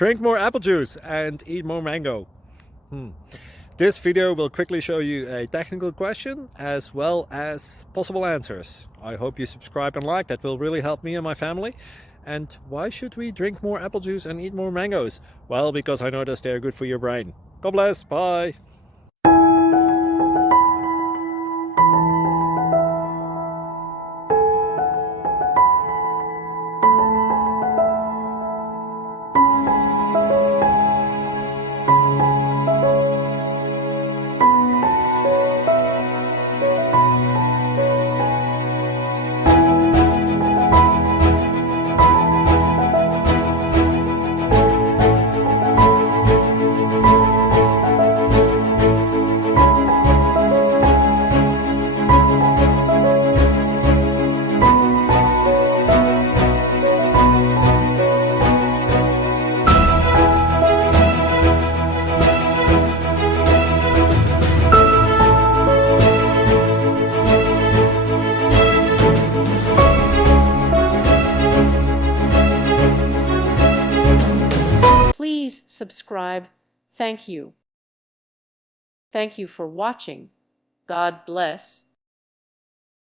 Drink more apple juice and eat more mango. This video will quickly show you a technical question as well as possible answers. I hope you subscribe and like, that will really help me and my family. And why should we drink more apple juice and eat more mangoes? Well, because I noticed they're good for your brain. God bless, bye! Please subscribe. Thank you. Thank you for watching. God bless.